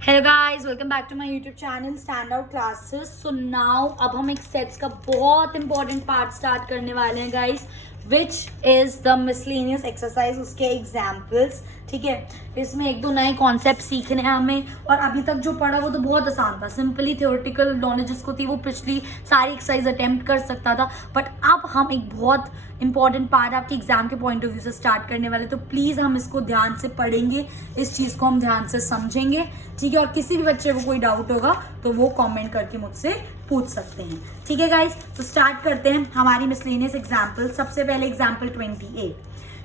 Hello guys, welcome back to my YouTube channel stand out classes. So now अब हम एक sets का बहुत इंपॉर्टेंट पार्ट स्टार्ट करने वाले हैं guys, which is the miscellaneous exercise, उसके एग्जाम्पल्स। ठीक है, इसमें एक दो नए कॉन्सेप्ट सीखने हैं हमें, और अभी तक जो पढ़ा वो तो बहुत आसान था, सिंपली थ्योरेटिकल नॉलेज जिसको थी वो पिछली सारी एक्सरसाइज अटेम्प्ट कर सकता था। बट अब हम एक बहुत इंपॉर्टेंट पार्ट आपके एग्जाम के पॉइंट ऑफ व्यू से स्टार्ट करने वाले, तो प्लीज़ हम इसको ध्यान से पढ़ेंगे, इस चीज़ को हम ध्यान से समझेंगे। ठीक है, और किसी भी बच्चे को कोई डाउट होगा तो वो कमेंट करके मुझसे पूछ सकते हैं। ठीक है गाइस, तो स्टार्ट करते हैं हमारी मिसलेनियस एग्जाम्पल। सबसे पहले example 28,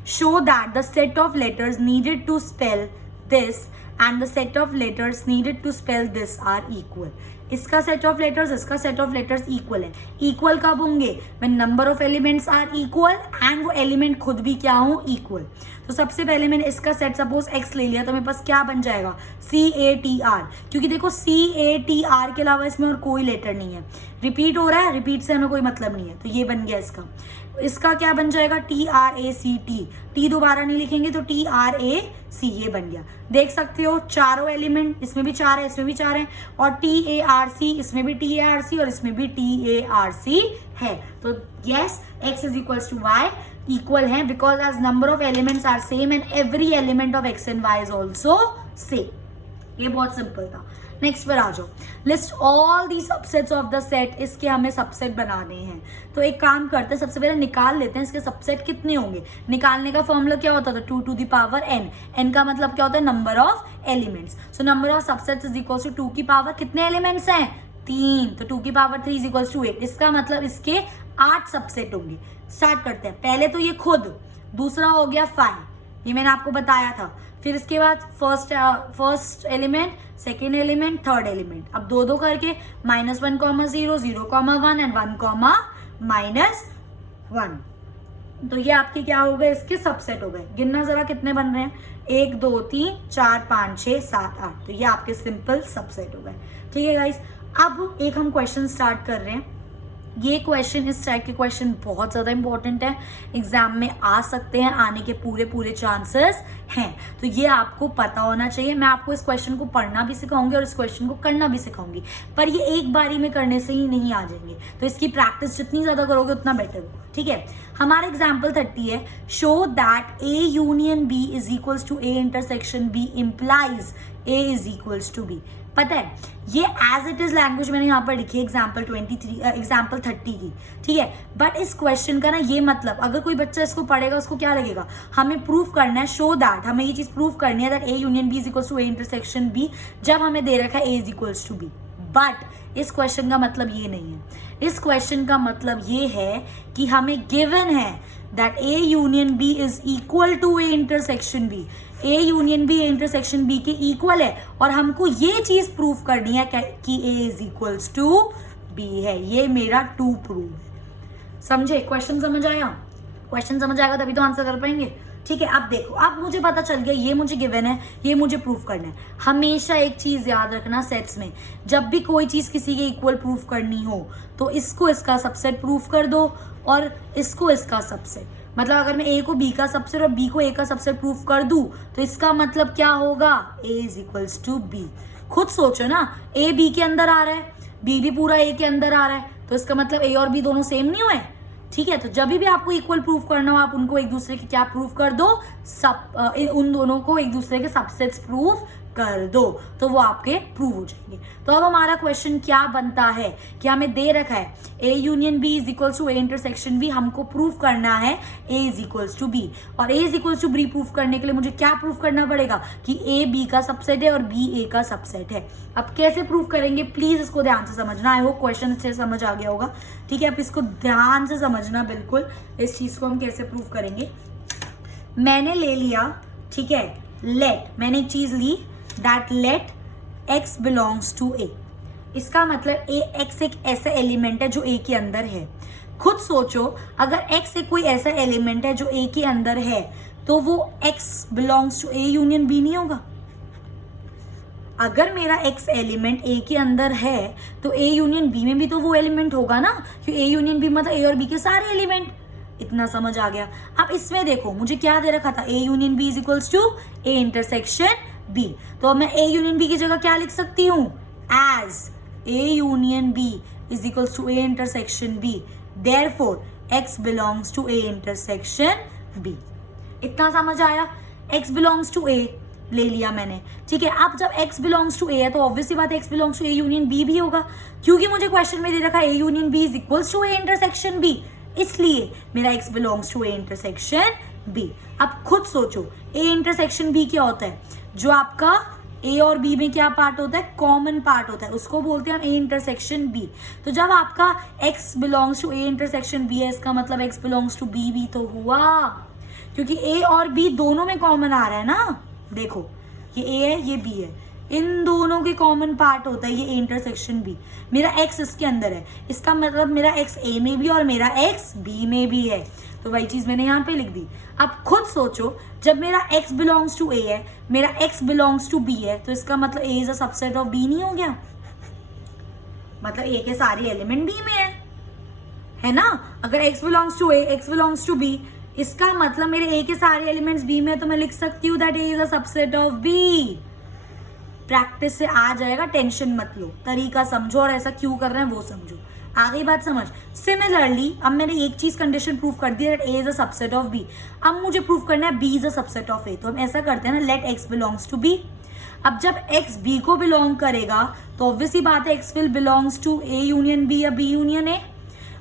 show that the set of letters needed to spell this and the set of letters needed to spell this are equal. इसका सेट ऑफ लेटर्स, इसका सेट ऑफ लेटर्स इक्वल है। Equal कब होंगे? When number of elements are equal and वो element खुद भी क्या हो? इक्वल। तो सबसे पहले मैंने इसका सेट सपोज x ले लिया, तो मेरे पास क्या बन जाएगा? CATR, क्योंकि देखो CATR के अलावा इसमें और कोई लेटर नहीं है। रिपीट हो रहा है, रिपीट से हमें कोई मतलब नहीं है, तो ये बन गया इसका। इसका क्या बन जाएगा? TRACT, टी दोबारा नहीं लिखेंगे तो TRAC, ये बन गया। देख सकते हो चारों एलिमेंट, इसमें भी 4 है, इसमें भी 4 है, और TARC, इसमें भी TARC और इसमें भी TARC है। तो yes, x is equal to y equal है, because as number of elements are same and every element of x and y is also same. ये बहुत सिंपल था। नेक्स्ट पर आ जाओ, list all the subsets of the set. इसके हमें subset बनाने हैं, तो एक काम करते हैं, सबसे पहले निकाल लेते हैं इसके सबसेट कितने होंगे। निकालने का फॉर्मूला क्या होता था? 2 to the power n। n का मतलब क्या होता है? Number of elements. So number of subsets is equal to 2 की पावर, कितने एलिमेंट्स हैं? 3, तो 2 की पावर 3 इज इक्वल टू 8। इसका मतलब इसके 8 सबसेट होंगे। स्टार्ट करते हैं। पहले तो ये खुद, दूसरा हो गया 5, ये मैंने आपको बताया था। फिर इसके बाद first element, second element, third element. अब दो दो करके -1, 0, 0, 1 एंड 1, -1। तो ये आपके क्या हो गए? इसके सबसेट हो गए। गिनना जरा कितने बन रहे हैं? 1, 2, 3, 4, 5, 6, 7, 8। तो ये आपके सिंपल सबसेट हो गए। ठीक है गाइस, अब एक हम क्वेश्चन स्टार्ट कर रहे हैं। ये क्वेश्चन, इस टाइप के क्वेश्चन बहुत ज़्यादा इंपॉर्टेंट है, एग्जाम में आ सकते हैं, आने के पूरे चांसेस हैं, तो ये आपको पता होना चाहिए। मैं आपको इस क्वेश्चन को पढ़ना भी सिखाऊंगी और इस क्वेश्चन को करना भी सिखाऊंगी, पर ये एक बारी में करने से ही नहीं आ जाएंगे, तो इसकी प्रैक्टिस जितनी ज़्यादा करोगे उतना बेटर होगा। ठीक है, हमारा एग्जाम्पल 30 है, show that A union B is equals to A intersection B implies A is equals to B। पता है, ये एज इट इज लैंग्वेज मैंने यहाँ पर लिखी है एग्जाम्पल 30 की। ठीक है, बट इस क्वेश्चन का ना ये मतलब, अगर कोई बच्चा इसको पढ़ेगा उसको क्या लगेगा? हमें प्रूफ करना है, शो दैट, हमें ये चीज प्रूफ करनी है that A union B is equals to A intersection B, जब हमें दे रखा है A is equals to B। But इस क्वेश्चन का मतलब ये नहीं है। इस क्वेश्चन का मतलब ये है कि हमें गिवन है that A union B is equal to A intersection B। A union B A intersection B के इक्वल है, और हमको ये चीज प्रूफ करनी है कि A is equals to B है। ये मेरा टू प्रूफ है। समझे? क्वेश्चन समझ आया? क्वेश्चन समझ आएगा तभी तो आंसर कर पाएंगे। ठीक है, अब देखो, अब मुझे पता चल गया, ये मुझे गिवन है, ये मुझे प्रूफ करना है। हमेशा एक चीज याद रखना सेट्स में, जब भी कोई चीज किसी के इक्वल प्रूफ करनी हो तो इसको इसका सबसेट प्रूफ कर दो और इसको इसका सबसेट। मतलब अगर मैं A को B का सबसेट और B को A का सबसेट प्रूफ कर दूं तो इसका मतलब क्या होगा? A is equals to B। खुद सोचो ना, A B के अंदर आ रहा है, B भी पूरा A के अंदर आ रहा है, तो इसका मतलब A और B दोनों सेम नहीं हुए। ठीक है, तो जब भी आपको इक्वल प्रूफ करना हो, आप उनको एक दूसरे के क्या प्रूफ कर दो? उन दोनों को एक दूसरे के सबसेट्स प्रूफ कर दो, तो वो आपके प्रूव हो जाएंगे। तो अब हमारा क्वेश्चन क्या बनता है कि हमें दे रखा है A union B is equals to A intersection B, हमको प्रूफ करना है A is equals to B, और A is equals to B proof करने के लिए मुझे क्या प्रूफ करना पड़ेगा? कि A B का सबसेट है और B A का सबसेट है। अब कैसे प्रूफ करेंगे, प्लीज इसको ध्यान से समझना। आई होप क्वेश्चन अच्छे से समझ आ गया होगा। ठीक है, आप इसको ध्यान से समझना, बिल्कुल इस चीज को हम कैसे प्रूफ करेंगे। मैंने ले लिया, ठीक है, लेट, मैंने एक चीज ली that let x belongs to A। इसका मतलब x एक ऐसा एलिमेंट है जो A के अंदर है। खुद सोचो, अगर x एक कोई ऐसा एलिमेंट है जो A के अंदर है तो वो x belongs to A union B नहीं होगा। अगर मेरा x एलिमेंट A के अंदर है तो A यूनियन B में भी तो वो एलिमेंट होगा ना, क्योंकि A यूनियन B मतलब A और B के सारे एलिमेंट। इतना समझ आ गया। अब इसमें देखो, मुझे क्या दे रखा था? A union B is equals to A intersection B. तो अब मैं ए यूनियन बी की जगह क्या लिख सकती हूँ, as A union B is equals to A intersection B, therefore X belongs to A intersection B. इतना समझ आया? एक्स बिलोंग्स टू ए ले लिया मैंने, ठीक है। अब जब x बिलोंग्स टू ए है तो ऑब्वियसली बात है x belongs to A union B भी होगा, क्योंकि मुझे क्वेश्चन में दे रखा है A union B is equals to A intersection B, इसलिए मेरा x belongs to A intersection B. अब खुद सोचो ए इंटरसेक्शन बी क्या होता है, जो आपका ए और बी में क्या पार्ट होता है, कॉमन पार्ट होता है, उसको बोलते हैं हम ए इंटरसेक्शन बी। तो जब आपका x belongs to A intersection B है, इसका मतलब x बिलोंग्स टू बी भी तो हुआ, क्योंकि a और b दोनों में कॉमन आ रहा है ना। देखो ये a है ये b है, इन दोनों के कॉमन पार्ट होता है ये a इंटरसेक्शन b। मेरा x इसके अंदर है, इसका मतलब मेरा x a में भी और मेरा x b में भी है, तो वही चीज मैंने यहाँ पे लिख दी। अब खुद सोचो जब मेरा x बिलोंग्स टू a है, मेरा x बिलोंग्स टू b है, तो इसका मतलब a is a subset of b नहीं हो गया? मतलब a के सारे एलिमेंट b में है ना। अगर x belongs to a, x belongs to b, इसका मतलब मेरे a के सारे एलिमेंट्स b में है, तो मैं लिख सकती हूँ that a is a subset of b। Practice से आ जाएगा, टेंशन मत लो, तरीका समझो और ऐसा क्यों कर रहे हैं वो समझो। आ गई बात समझ? सिमिलरली अब मैंने एक चीज कंडीशन प्रूव कर दी that a is a subset of b। अब मुझे प्रूव करना है b is a subset of a, तो हम ऐसा करते हैं ना, let x belongs to b। अब जब x b को बिलोंग करेगा तो ऑब्वियसली बात है x will belongs to a union b या b यूनियन a।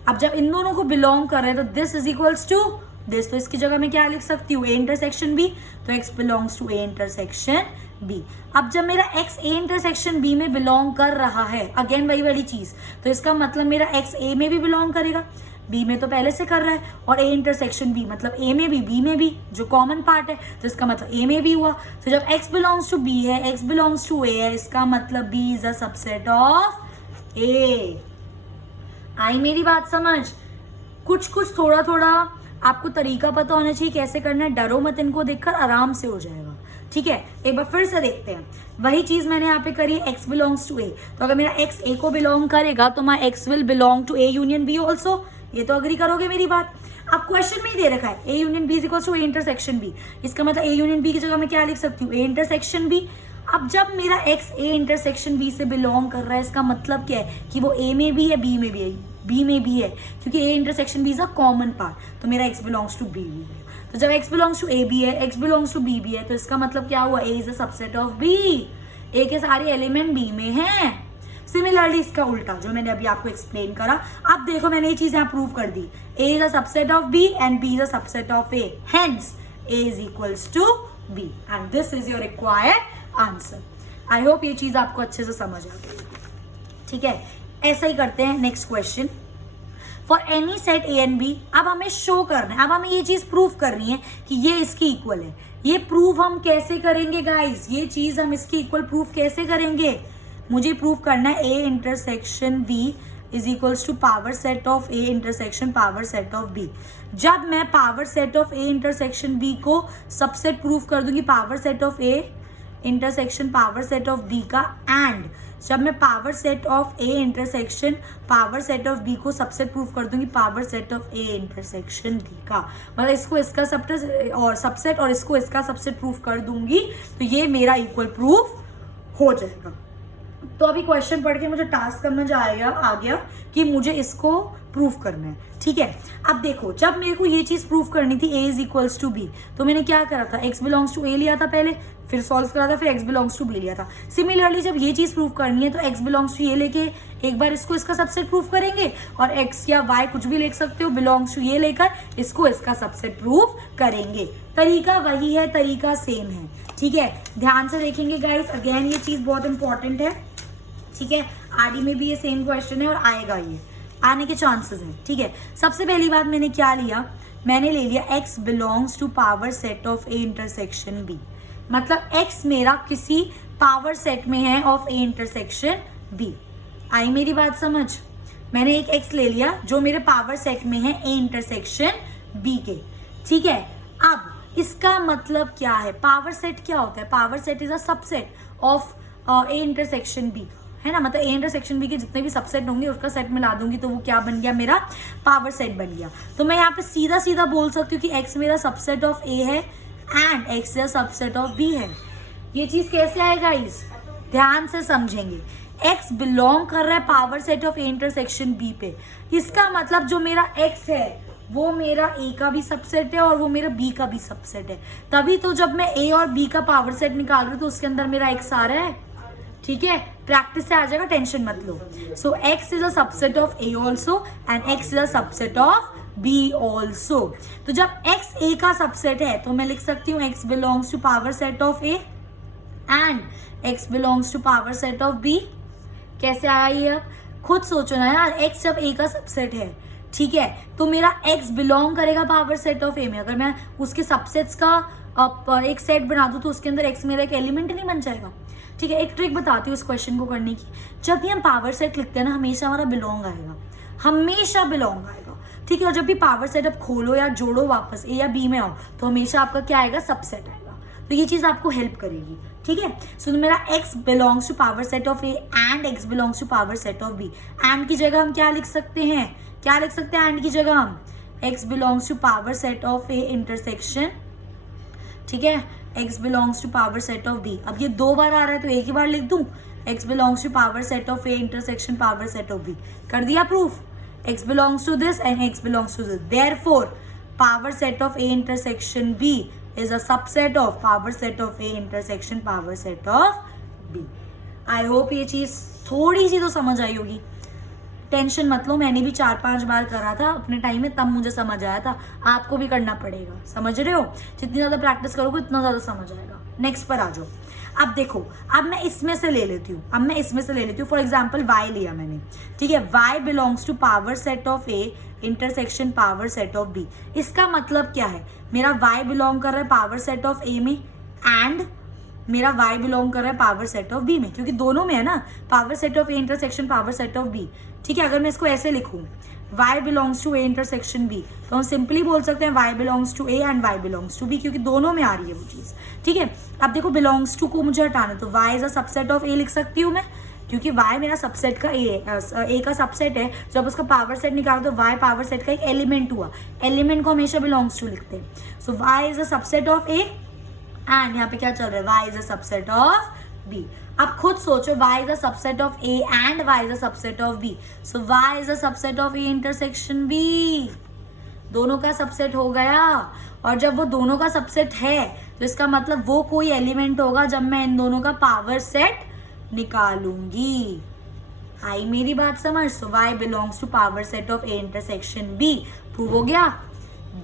अब जब इन दोनों को बिलोंग कर रहे हैं तो this is equals to this, तो इसकी जगह मैं क्या लिख सकती हूँ, a इंटरसेक्शन b, तो x belongs to a intersection b। अब जब मेरा x a इंटरसेक्शन b में बिलोंग कर रहा है, अगेन वही वाली चीज, तो इसका मतलब मेरा x a में भी बिलोंग करेगा, b में तो पहले से कर रहा है, और a इंटरसेक्शन b मतलब a में भी b में भी, जो कॉमन पार्ट है, तो इसका मतलब a में भी हुआ। तो जब x बिलोंग्स टू b है, x बिलोंग्स टू a है, इसका मतलब b is a subset of a। आई मेरी बात समझ? कुछ कुछ थोड़ा थोड़ा आपको तरीका पता होना चाहिए कैसे करना है, डरो मत, इनको देखकर आराम से हो जाएगा, ठीक है। एक बार फिर से देखते हैं, वही चीज मैंने यहाँ पे करी, x बिलोंग्स टू a, तो अगर मेरा x a को बिलोंग करेगा तो my x will belong to a union b also, ये तो अग्री करोगे मेरी बात। अब क्वेश्चन में ही दे रखा है a union b is equal to a intersection b, इसका मतलब a यूनियन b की जगह मैं क्या लिख सकती हूँ, a इंटरसेक्शन b। अब जब मेरा x a इंटरसेक्शन b से बिलोंग कर रहा है, इसका मतलब क्या है कि वो a में भी है b में भी है, b में भी है, क्योंकि a intersection b is a common part, तो मेरा x बिलोंग्स टू b भी है। तो जब x बिलोंग्स टू a भी है, x बिलोंग्स टू b भी है, तो इसका मतलब क्या हुआ, a is a subset of b, a के सारे एलिमेंट b में हैं। सिमिलरली इसका उल्टा जो मैंने अभी आपको एक्सप्लेन करा, अब देखो मैंने ये चीज यहाँ प्रूव कर दी, a is a subset of b and b is a subset of a, hence a is equals to b and this is your required answer. I hope ये चीज आपको अच्छे से समझ आ गई, ठीक है। ऐसा ही करते हैं next question, for any set A and B. अब हमें शो करना है, अब हमें ये चीज प्रूव करनी है कि ये इसकी इक्वल है। ये प्रूव हम कैसे करेंगे गाइस, ये चीज हम इसकी इक्वल प्रूव कैसे करेंगे, मुझे प्रूव करना है A intersection B is equals to power set of A intersection power set of B. जब मैं power set of A intersection B को सबसेट प्रूव कर दूंगी power set of A intersection power set of B का, and जब मैं power set of A intersection power set of B को subset prove कर दूंगी power set of A intersection B का, मतलब इसको इसका सबसेट और इसको इसका सबसेट प्रूव कर दूंगी, तो ये मेरा इक्वल प्रूफ हो जाएगा। तो अभी क्वेश्चन पढ़ के मुझे टास्क समझ आ गया कि मुझे इसको प्रूव करना है, ठीक है। अब देखो जब मेरे को ये चीज प्रूव करनी थी a is equals to B, तो मैंने क्या करा था, x बिलोंग्स टू a लिया था पहले, फिर सॉल्व करा था, फिर x बिलोंग्स टू b लिया था। सिमिलरली जब ये चीज प्रूव करनी है तो x बिलोंग्स टू ये लेके एक बार इसको इसका सबसेट प्रूव करेंगे, और x या y कुछ भी लिख सकते हो, बिलोंग्स टू ये लेकर इसको इसका सबसेट प्रूव करेंगे। तरीका वही है, तरीका सेम है, ठीक है। ध्यान से देखेंगे गाइस, अगेन ये चीज बहुत इंपॉर्टेंट है, ठीक है। आरडी में भी ये सेम क्वेश्चन है और आएगा, ये आने के चांसेस हैं, ठीक है। सबसे पहली बात मैंने क्या लिया, मैंने ले लिया x belongs to power set of a intersection b, मतलब x मेरा किसी पावर सेट में है ऑफ a इंटरसेक्शन b। आई मेरी बात समझ? मैंने एक x ले लिया जो मेरे पावर सेट में है a इंटरसेक्शन b के, ठीक है। अब इसका मतलब क्या है, पावर सेट क्या होता है, power set is a subset of a intersection b, है ना। मतलब ए इंटरसेक्शन बी के जितने भी सबसेट होंगे उसका सेट मिला दूंगी तो वो क्या बन गया, मेरा पावर सेट बन गया। तो मैं यहाँ पे सीधा सीधा बोल सकती हूँ कि x मेरा सबसेट ऑफ ए है एंड x या सबसेट ऑफ बी है। ये चीज कैसे आएगा इस ध्यान से समझेंगे। x बिलोंग कर रहा है power set of a intersection b पे, इसका मतलब जो मेरा x है वो मेरा a का भी सबसेट है और वो मेरा b का भी सबसेट है। तभी तो जब मैं a और b का पावर सेट निकाल रही हूँ तो उसके अंदर मेरा x आ रहा है। ठीक है, प्रैक्टिस से आ जाएगा, टेंशन मत लो। सो x is a subset of a also and x is a subset of b also. तो जब x a का सबसेट है तो मैं लिख सकती हूँ x belongs to power set of a and x belongs to power set of b। कैसे आया ये? अब खुद सोचो ना यार, x जब a का सबसेट है, ठीक है, तो मेरा x बिलोंग करेगा पावर सेट ऑफ a में। अगर मैं उसके सबसेट्स का एक सेट बना दूं तो उसके अंदर x मेरा एक एलिमेंट नहीं बन जाएगा। ठीक है, एक ट्रिक बताती हूँ इस क्वेश्चन को करने की। जब भी हम पावर सेट लिखते हैं ना, हमेशा हमारा बिलोंग आएगा, हमेशा बिलोंग आएगा। ठीक है, और जब भी पावर सेट आप खोलो या जोड़ो वापस a या b में आओ तो हमेशा आपका क्या आएगा? सबसेट आएगा। तो ये चीज आपको हेल्प करेगी। ठीक है, सो मेरा x belongs to power set of a and x belongs to power set of b। And की जगह हम क्या लिख सकते हैं? क्या लिख सकते हैं एंड की जगह? हम x belongs to power set of a intersection, ठीक है, x belongs to power set of b। अब ये 2 बार आ रहा है तो एक ही बार लिख दूं, x belongs to power set of a intersection power set of b। कर दिया proof? x belongs to this and x belongs to this, therefore power set of a intersection b is a subset of power set of a intersection power set of b। I hope ये चीज थोड़ी सी तो समझ आई होगी। Tension मत लो, मैंने भी 4-5 बार करा था अपने टाइम में, तब मुझे समझ आया था। आपको भी करना पड़ेगा, समझ रहे हो? जितनी ज्यादा प्रैक्टिस करोगे उतना ज्यादा समझ आएगा। नेक्स्ट पर आ जाओ। अब देखो, अब मैं इसमें से ले लेती हूँ, फॉर एग्जाम्पल y लिया मैंने। ठीक है, y belongs to power set of a intersection power set of b। इसका मतलब क्या है? मेरा y बिलोंग कर रहा है पावर सेट ऑफ a में एंड मेरा y बिलोंग कर रहा है पावर सेट ऑफ b में, क्योंकि दोनों में है ना, power set of a intersection power set of b। ठीक है, अगर मैं इसको ऐसे लिखूं y belongs to a intersection b, तो हम सिंपली बोल सकते हैं y belongs to a and y belongs to b, क्योंकि दोनों में आ रही है वो चीज। ठीक है, अब देखो बिलोंग्स टू को मुझे हटाना, तो y is a subset of a लिख सकती हूँ मैं, क्योंकि y मेरा सबसेट का a का सबसेट है। जब उसका पावर सेट निकालो तो y पावर सेट का एक एलिमेंट हुआ, एलिमेंट को हमेशा बिलोंग्स टू लिखते हैं। सो y is a subset of a and यहाँ पे क्या चल रहा है? y is a subset of b। अब खुद सोचो, y is a subset of a and y is a subset of b, so y is a subset of a intersection b। दोनों का सबसेट हो गया, और जब वो दोनों का सबसेट है तो इसका मतलब वो कोई एलिमेंट होगा जब मैं इन दोनों का पावर सेट निकालूंगी। आई मेरी बात समझ? So y belongs to power set of a intersection b। Prove हो गया?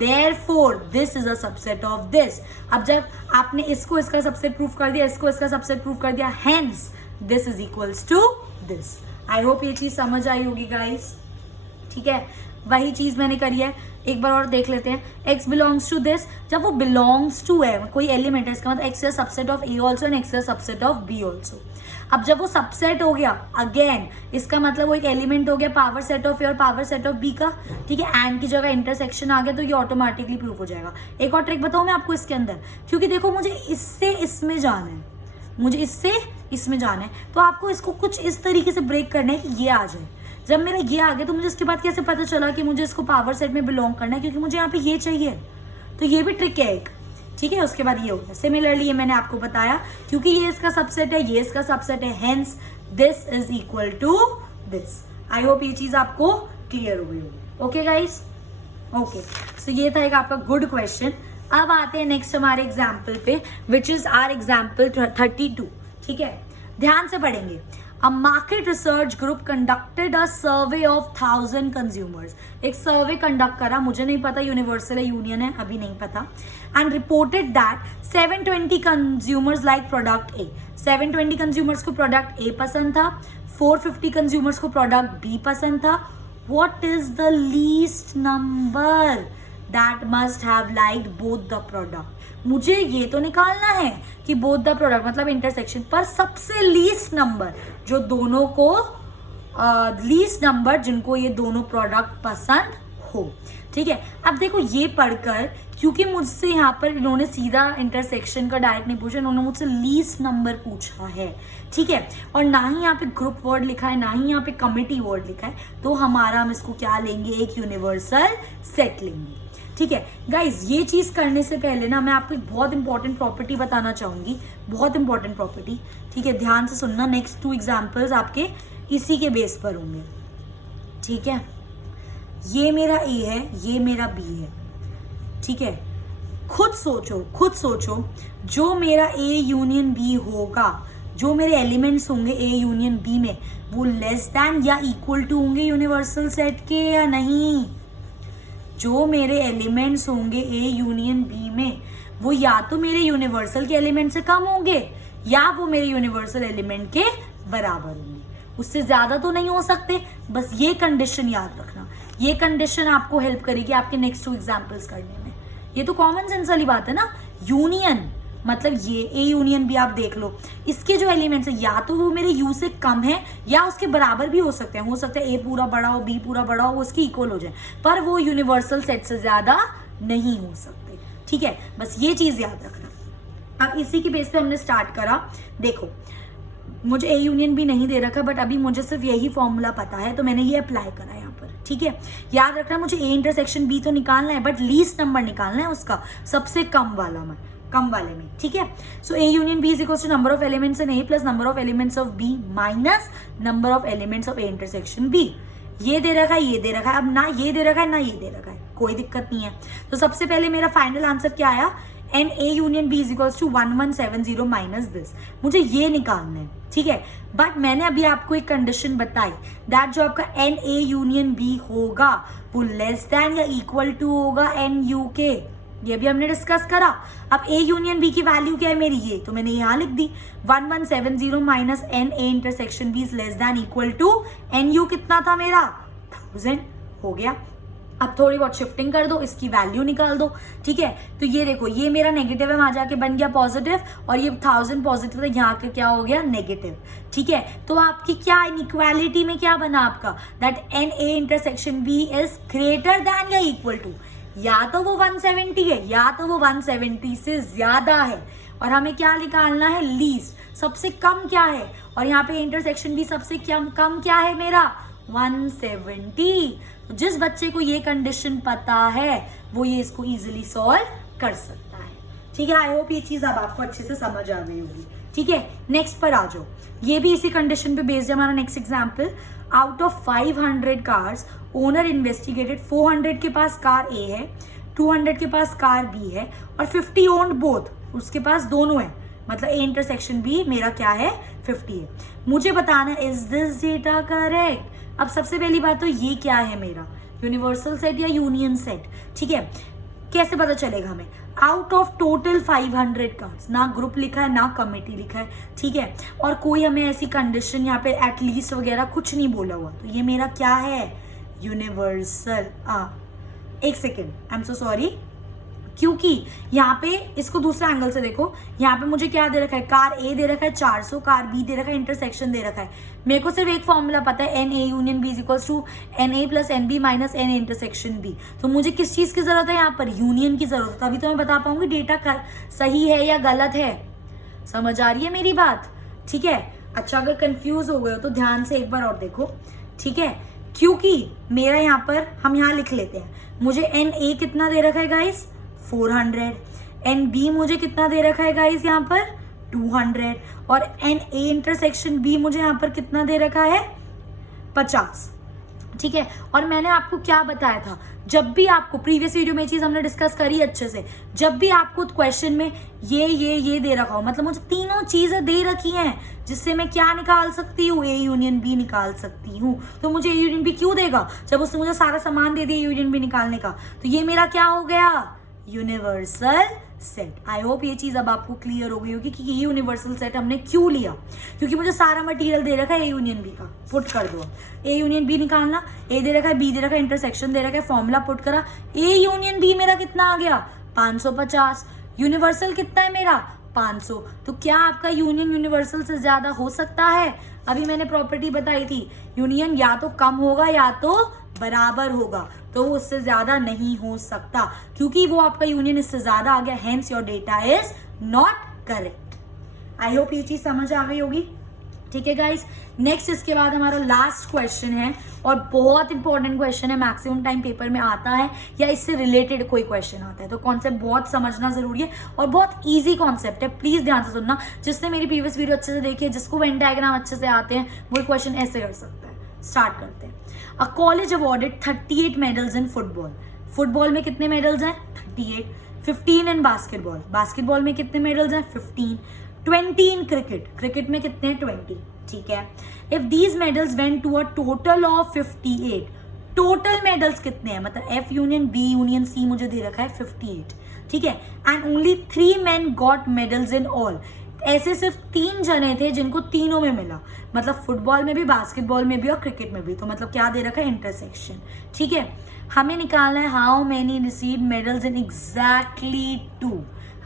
Therefore, this is a subset of this। अब जब आपने इसको इसका सबसेट प्रूफ कर दिया, इसको इसका सबसेट प्रूफ कर दिया, hence this is equals to this। I hope ये चीज समझ आई होगी गाइस। ठीक है, वही चीज मैंने करी है, एक बार और देख लेते हैं। x बिलोंग्स टू दिस, जब वो बिलोंग्स टू है, कोई एलिमेंट है, इसका मतलब x is subset of a also and x is subset of b also. अब जब वो सबसेट हो गया, अगेन इसका मतलब वो एक एलिमेंट हो गया पावर सेट ऑफ a और पावर सेट ऑफ b का। ठीक है, एंड की जगह इंटरसेक्शन आ गया तो ये ऑटोमेटिकली प्रूफ हो जाएगा। एक और ट्रिक बताऊं मैं आपको इसके अंदर, क्योंकि देखो मुझे इससे इसमें जाना है, मुझे इससे इसमें जाना है, तो आपको इसको कुछ इस तरीके से ब्रेक करना है कि ये आ जाए। जब मेरा ये आ गया तो मुझे इसके बाद कैसे पता चला कि मुझे इसको पावर सेट में बिलोंग करना है? क्योंकि मुझे यहाँ पे ये चाहिए, तो ये भी ट्रिक है एक। ठीक है, उसके बाद ये हो गया। सिमिलरली ये मैंने आपको बताया, क्योंकि ये इसका सबसेट है, ये इसका सबसेट है, hence this is equal to this. I hope ये चीज आपको क्लियर हो गई होगी। ओके गाइस, ओके, सो ये था एक आपका गुड क्वेश्चन। अब आते हैं नेक्स्ट हमारे एग्जाम्पल पे, विच इज आर एग्जाम्पल 32। ठीक है, ध्यान से पढ़ेंगे। A market research group conducted a survey of 1000 consumers। एक सर्वे कंडक्ट करा, मुझे नहीं पता यूनिवर्सल है यूनियन है, अभी नहीं पता, and reported that 720 consumers like product A. 720 consumers को प्रोडक्ट ए पसंद था, 450 कंज्यूमर्स को प्रोडक्ट बी पसंद था। What is the least number that must have liked both the product? मुझे ये तो निकालना है कि बोथ द प्रोडक्ट मतलब इंटरसेक्शन पर सबसे लीस्ट नंबर जो दोनों को लीस्ट नंबर जिनको ये दोनों प्रोडक्ट पसंद हो। ठीक है, अब देखो ये पढ़कर, क्योंकि मुझसे यहाँ पर इन्होंने सीधा इंटरसेक्शन का डायरेक्ट नहीं पूछा, इन्होंने मुझसे लीस्ट नंबर पूछा है। ठीक है, और ना ही यहाँ पे ग्रुप वर्ड लिखा है, ना ही यहाँ पे कमिटी वर्ड लिखा है, तो हमारा हम इसको क्या लेंगे? एक यूनिवर्सल सेट लेंगे। ठीक है गाइज, ये चीज करने से पहले ना मैं आपको एक बहुत इंपॉर्टेंट प्रॉपर्टी बताना चाहूंगी, बहुत इंपॉर्टेंट प्रॉपर्टी। ठीक है, ध्यान से सुनना, नेक्स्ट 2 एग्जाम्पल्स आपके इसी के बेस पर होंगे। ठीक है, ये मेरा ए है, ये मेरा बी है। ठीक है, खुद सोचो जो मेरा ए यूनियन बी होगा, जो मेरे एलिमेंट्स होंगे ए यूनियन बी में, वो लेस देन या इक्वल टू होंगे यूनिवर्सल सेट के या नहीं। जो मेरे एलिमेंट्स होंगे ए यूनियन बी में, वो या तो मेरे यूनिवर्सल के एलिमेंट से कम होंगे या वो मेरे यूनिवर्सल एलिमेंट के बराबर होंगे। उससे ज्यादा तो नहीं हो सकते। बस ये कंडीशन याद रखना, ये कंडीशन आपको हेल्प करेगी आपके नेक्स्ट 2 एग्जाम्पल्स करने में। ये तो कॉमन सेंस वाली बात है ना। यूनियन मतलब ये ए यूनियन भी आप देख लो, इसके जो एलिमेंट्स है या तो वो मेरे यू से कम है या उसके बराबर भी हो सकते हैं। हो सकता है ए पूरा बड़ा हो, बी पूरा बड़ा हो, वो उसकी इक्वल हो जाए, पर वो यूनिवर्सल सेट से ज्यादा नहीं हो सकते। ठीक है, बस ये चीज याद रखना। अब इसी के बेस पे हमने स्टार्ट करा। देखो, मुझे ए यूनियन भी नहीं दे रखा, बट अभी मुझे सिर्फ यही फॉर्मूला पता है तो मैंने ये अप्लाई करा यहाँ पर। ठीक है, याद रखना मुझे ए इंटरसेक्शन बी तो निकालना है, बट लीस्ट नंबर निकालना है उसका, सबसे कम वाले में। ठीक है, so A union B is equal to number of elements in A plus number of elements of B minus number of elements of A intersection B. ये दे रखा है, ये दे रखा है, अब ना ये दे रखा है ना ये दे रखा है, कोई दिक्कत नहीं है। तो सबसे पहले मेरा फाइनल आंसर क्या आया, n A union B is equal to 1170 minus this, मुझे ये निकालना है। ठीक है, बट मैंने अभी आपको एक कंडीशन बताई, दैट जो आपका एन ए यूनियन बी होगा वो लेस देन या इक्वल टू होगा एन यू के। ये भी हमने डिस्कस करा। अब ए यूनियन बी की वैल्यू क्या है मेरी, ये तो मैंने यहाँ लिख दी 1170 minus n A intersection B is less than equal to n U कितना था मेरा 1000 हो गया। अब थोड़ी बहुत शिफ्टिंग कर दो, इसकी वैल्यू निकाल दो। ठीक है, तो ये देखो, ये मेरा नेगेटिव है, वहां जाके बन गया पॉजिटिव, और ये 1000 पॉजिटिव था, यहाँ के क्या हो गया नेगेटिव। ठीक है, तो आपकी क्या इनइक्वालिटी में क्या बना आपका, that n A intersection B is greater than या इक्वल टू, या तो वो 170 है या तो वो 170 से ज्यादा है, और हमें क्या निकालना है, लीस्ट, सबसे कम क्या है, और यहाँ पे इंटरसेक्शन भी सबसे कम क्या है मेरा 170। तो जिस बच्चे को ये कंडीशन पता है वो ये इसको इजीली सॉल्व कर सकता है। ठीक है, आई होप ये चीज अब आपको अच्छे से समझ आ गई होगी। ठीक है, नेक्स्ट पर आ जाओ। ये भी इसी कंडीशन पे बेस्ड है हमारा next example. Out of 500 cars owner investigated 400 के पास कार ए है, 200 के पास कार बी है, और 50 ओन्ड बोथ, उसके पास दोनों है, मतलब ए इंटरसेक्शन बी मेरा क्या है 50 है। मुझे बताना इज दिस डेटा करेक्ट। अब सबसे पहली बात तो ये क्या है मेरा, यूनिवर्सल सेट या यूनियन सेट। ठीक है, कैसे पता चलेगा हमें, आउट ऑफ टोटल 500 कार्ड्स, ना ग्रुप लिखा है ना कमेटी लिखा है। ठीक है, और कोई हमें ऐसी कंडीशन यहाँ पे एटलीस्ट वगैरह कुछ नहीं बोला हुआ, तो ये मेरा क्या है यूनिवर्सल। एक second, I am so sorry, क्योंकि यहाँ पे इसको दूसरा एंगल से देखो, यहाँ पे मुझे क्या दे रखा है, कार ए दे रखा है 400, कार बी दे रखा है, इंटरसेक्शन दे रखा है। मेरे को सिर्फ एक फॉर्मूला पता है, n A union B is equals to n A plus n B minus n intersection B. तो मुझे किस चीज की जरूरत है यहाँ पर, यूनियन की जरूरत है, तभी तो मैं बता पाऊंगी डेटा सही है या गलत है। समझ आ रही है मेरी बात। ठीक है, अच्छा अगर कंफ्यूज हो गए हो तो ध्यान से एक बार और देखो। ठीक है, क्योंकि मेरा यहाँ पर हम यहाँ लिख लेते हैं, मुझे एन ए कितना दे रखा है गाइस 400, एन बी मुझे कितना दे रखा है गाइस यहाँ पर 200, और एन ए इंटरसेक्शन बी मुझे यहाँ पर कितना दे रखा है 50। ठीक है, और मैंने आपको क्या बताया था, जब भी आपको प्रीवियस वीडियो में चीज हमने डिस्कस करी अच्छे से, जब भी आपको क्वेश्चन में ये दे रखा हो, मतलब मुझे तीनों चीजें दे रखी हैं जिससे मैं क्या निकाल सकती हूँ, ए यूनियन बी निकाल सकती हूँ। तो मुझे ए यूनियन बी क्यों देगा, जब उसने मुझे सारा सामान दे दिया ए यूनियन बी निकालने का, तो ये मेरा क्या हो गया यूनिवर्सल सेट। आई होप ये चीज अब आपको क्लियर हो गई होगी कि ये यूनिवर्सल सेट हमने क्यों लिया, क्योंकि मुझे सारा मटेरियल दे रखा है ए यूनियन बी का। पुट कर दो, ए यूनियन बी निकालना, ए दे रखा है बी दे रखा है इंटरसेक्शन दे रखा है, फॉर्मूला पुट करा, ए यूनियन बी मेरा कितना आ गया 550, यूनिवर्सल कितना है मेरा 500। तो क्या आपका यूनियन यूनिवर्सल से ज्यादा हो सकता है? अभी मैंने प्रॉपर्टी बताई थी, यूनियन या तो कम होगा या तो बराबर होगा, तो वो उससे ज्यादा नहीं हो सकता, क्योंकि वो आपका यूनियन इससे ज्यादा आ गया, hence your data is not correct. I hope ये चीज समझ आ गई होगी। ठीक है गाइस, नेक्स्ट इसके बाद हमारा लास्ट क्वेश्चन है और बहुत इंपॉर्टेंट क्वेश्चन है, मैक्सिमम टाइम पेपर में आता है या इससे रिलेटेड कोई क्वेश्चन आता है, तो कॉन्सेप्ट बहुत समझना जरूरी है और बहुत इजी कॉन्सेप्ट है, प्लीज ध्यान से सुनना। जिसने मेरी प्रीवियस वीडियो अच्छे से देखी है, जिसको वेन डायग्राम अच्छे से आते हैं, वो क्वेश्चन ऐसे कर सकता है। स्टार्ट करते हैं। A college awarded 38 medals in football. Football में कितने मेडल्स हैं? 38। 15 इन बास्केटबॉल। बास्केटबॉल में कितने मेडल्स हैं? 15। 20 इन क्रिकेट। क्रिकेट में कितने हैं? 20। ठीक है। If these medals went to a total of 58, total medals कितने हैं? मतलब F union B union C मुझे दे रखा है 58, ठीक है। And only 3 men got medals in all. ऐसे सिर्फ 3 जने थे जिनको तीनों में मिला, मतलब फुटबॉल में भी, बास्केटबॉल में भी और क्रिकेट में भी। तो मतलब क्या दे रखा है? इंटरसेक्शन, ठीक है। हमें निकालना है how many receive medals in exactly 2।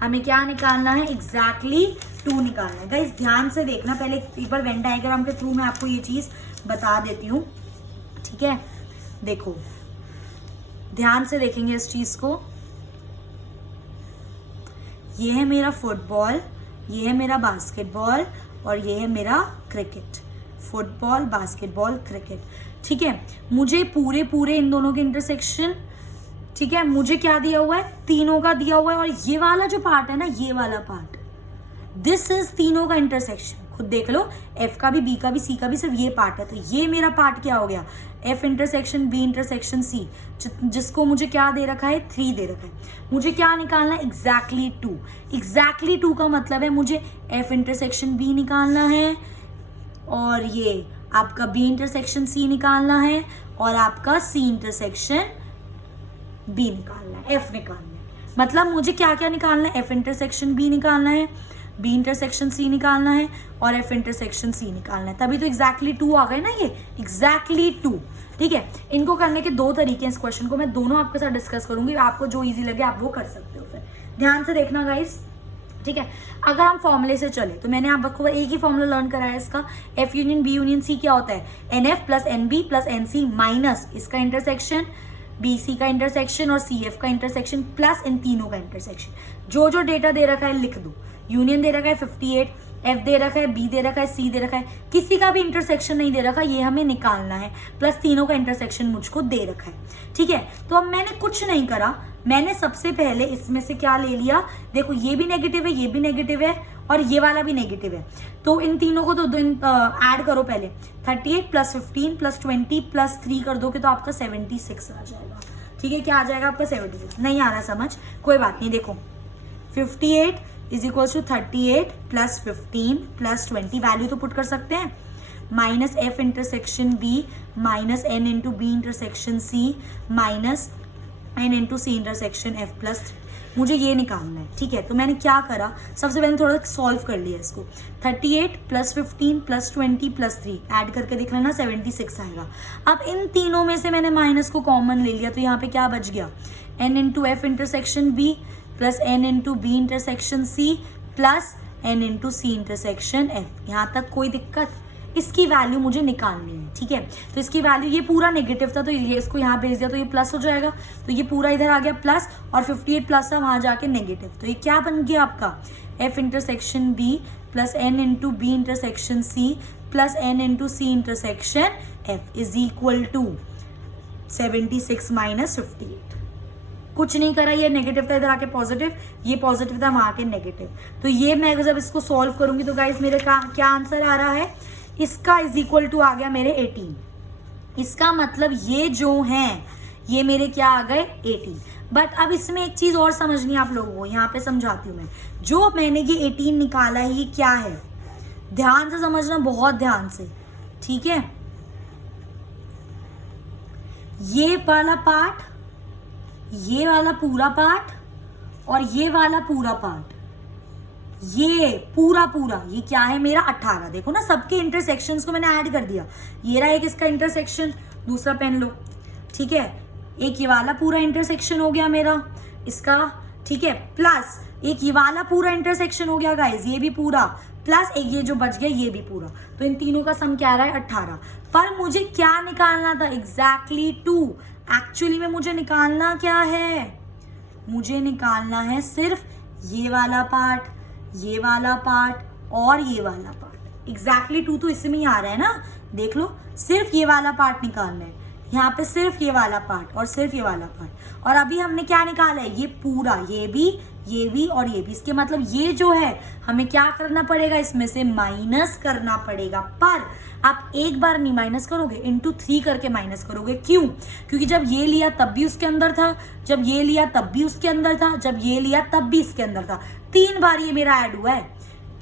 हमें क्या निकालना है? एग्जैक्टली 2 निकालना है। गाइस ध्यान से देखना, पहले एक बार वेन डायग्राम के थ्रू मैं आपको ये चीज बता देती हूँ, ठीक है। देखो ध्यान से देखेंगे इस चीज को। ये है मेरा फुटबॉल, ये है मेरा बास्केटबॉल और ये है मेरा क्रिकेट। फुटबॉल, बास्केटबॉल, क्रिकेट, ठीक है। मुझे पूरे इन दोनों के इंटरसेक्शन, ठीक है, मुझे क्या दिया हुआ है? तीनों का दिया हुआ है। और ये वाला जो पार्ट है ना, ये वाला पार्ट, दिस इज तीनों का इंटरसेक्शन। खुद देख लो, F का भी, B का भी, C का भी, सिर्फ ये पार्ट है। तो ये मेरा पार्ट क्या हो गया? F intersection B intersection C, जिसको मुझे क्या दे रखा है? 3 दे रखा है। मुझे क्या निकालना है? एग्जैक्टली 2। एग्जैक्टली 2 का मतलब है मुझे F इंटरसेक्शन B निकालना है और ये आपका B इंटरसेक्शन C निकालना है और आपका C इंटरसेक्शन B निकालना है, F निकालना है। मतलब मुझे क्या क्या निकालना है? F इंटरसेक्शन B निकालना है, B इंटरसेक्शन C निकालना है और F इंटरसेक्शन C निकालना है। तभी तो एग्जैक्टली 2 आ गए ना, ये एग्जैक्टली 2, ठीक है। इनको करने के 2 तरीके हैं। इस क्वेश्चन को मैं दोनों आपके साथ डिस्कस करूंगी, आपको जो इजी लगे आप वो कर सकते हो। फिर ध्यान से देखना गाइस, ठीक है। अगर हम फॉर्मूले से चले तो मैंने आपको एक ही फॉर्मूला लर्न कराया इसका। F union B union C क्या होता है? NF plus NB plus NC minus इसका इंटरसेक्शन, BC का इंटरसेक्शन और CF का इंटरसेक्शन प्लस इन तीनों का इंटरसेक्शन। जो जो डेटा दे रखा है लिख दो। यूनियन दे रखा है 58, F दे रखा है, B दे रखा है, C दे रखा है, किसी का भी इंटरसेक्शन नहीं दे रखा, ये हमें निकालना है। प्लस तीनों का इंटरसेक्शन मुझको दे रखा है, ठीक है। तो अब मैंने कुछ नहीं करा, मैंने सबसे पहले इसमें से क्या ले लिया? देखो ये भी नेगेटिव है, ये भी नेगेटिव है और ये वाला भी नेगेटिव है। तो इन तीनों को तो ऐड करो पहले। 38 प्लस 15 प्लस 20 प्लस 3 कर दोगे तो आपका 76 आ जाएगा, ठीक है। क्या आ जाएगा आपका? 76। नहीं आ रहा समझ? कोई बात नहीं। देखो 58 is equal to 38 plus 15 plus 20, value तो पुट कर सकते हैं, minus F intersection B minus N into B intersection C minus N into C intersection F plus 3। मुझे ये निकालना है, ठीक है। तो मैंने क्या करा? सबसे पहले थोड़ा सॉल्व कर लिया इसको। 38 प्लस 15 प्लस 20 प्लस 3 ऐड करके देख लेना, 76 आएगा। अब इन तीनों में से मैंने माइनस को कॉमन ले लिया, तो यहाँ पे क्या बच गया? N into F intersection B plus N into B intersection C plus N into C intersection F। यहाँ तक कोई दिक्कत? इसकी वैल्यू मुझे निकालनी है, ठीक है। तो इसकी वैल्यू, ये पूरा नेगेटिव था तो ये इसको यहाँ भेज दिया तो ये प्लस हो जाएगा, तो ये पूरा इधर आ गया प्लस और 58 प्लस था वहाँ जाके नेगेटिव। तो ये क्या बन गया आपका? F intersection B plus N into B intersection C plus N into C intersection F is equal to 76 minus 58। कुछ नहीं करा, ये नेगेटिव था इधर आके पॉजिटिव, ये पॉजिटिव था वहां के नेगेटिव। तो ये मैं जब इसको सॉल्व करूंगी तो गाइस मेरे क्या आंसर आ रहा है? इसका इज इक्वल टू आ गया मेरे 18। इसका मतलब ये जो हैं ये मेरे क्या आ गए? 18। बट अब इसमें एक चीज और समझनी है आप लोगों को, यहाँ पे समझाती हूँ मैं। जो मैंने ये 18 निकाला है ये क्या है? ध्यान से समझना, बहुत ध्यान से, ठीक है। ये वाला पार्ट, ये वाला पूरा पार्ट और ये वाला पूरा पार्ट, ये पूरा ये क्या है मेरा? 18। देखो ना, सबके इंटरसेक्शंस को मैंने ऐड कर दिया। ये रहा एक इसका इंटरसेक्शन, दूसरा पेन लो, ठीक है। एक ये वाला पूरा इंटरसेक्शन हो गया मेरा इसका, ठीक है, प्लस एक ये वाला पूरा इंटरसेक्शन हो गया गाइस, ये भी पूरा, प्लस एक ये जो बच गया ये भी पूरा। तो इन तीनों का सम क्या रहा है? 18। पर मुझे क्या निकालना था? एग्जैक्टली 2। एक्चुअली में मुझे निकालना क्या है? मुझे निकालना है सिर्फ ये वाला पार्ट, ये वाला पार्ट और ये वाला पार्ट। एग्जैक्टली 2 तो इसमें ही आ रहा है ना, देख लो, सिर्फ ये वाला पार्ट निकालना है, यहाँ पे सिर्फ ये वाला पार्ट और सिर्फ ये वाला पार्ट। और अभी हमने क्या निकाला है, ये पूरा, ये भी और ये भी। इसके मतलब ये जो है हमें क्या करना पड़ेगा, इसमें से माइनस करना पड़ेगा। पर आप एक बार नहीं माइनस करोगे, इंटू 3 करके माइनस करोगे। क्यों? क्योंकि जब ये लिया तब भी उसके अंदर था, जब ये लिया तब भी उसके अंदर था, जब ये लिया तब भी इसके अंदर था। 3 बार ये मेरा ऐड हुआ है।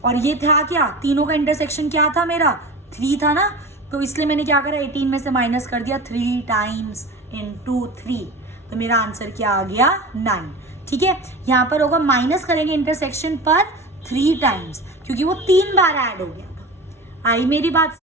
और ये था क्या, तीनों का इंटरसेक्शन क्या था मेरा, 3 था ना। तो इसलिए मैंने क्या करा, 18 में से माइनस कर दिया 3 टाइम्स इंटू 3। तो मेरा आंसर क्या आ गया, 9। ठीक है, यहाँ पर होगा माइनस करेंगे इंटरसेक्शन पर 3 टाइम्स, क्योंकि वो 3 बार ऐड हो गया था। आई मेरी बात?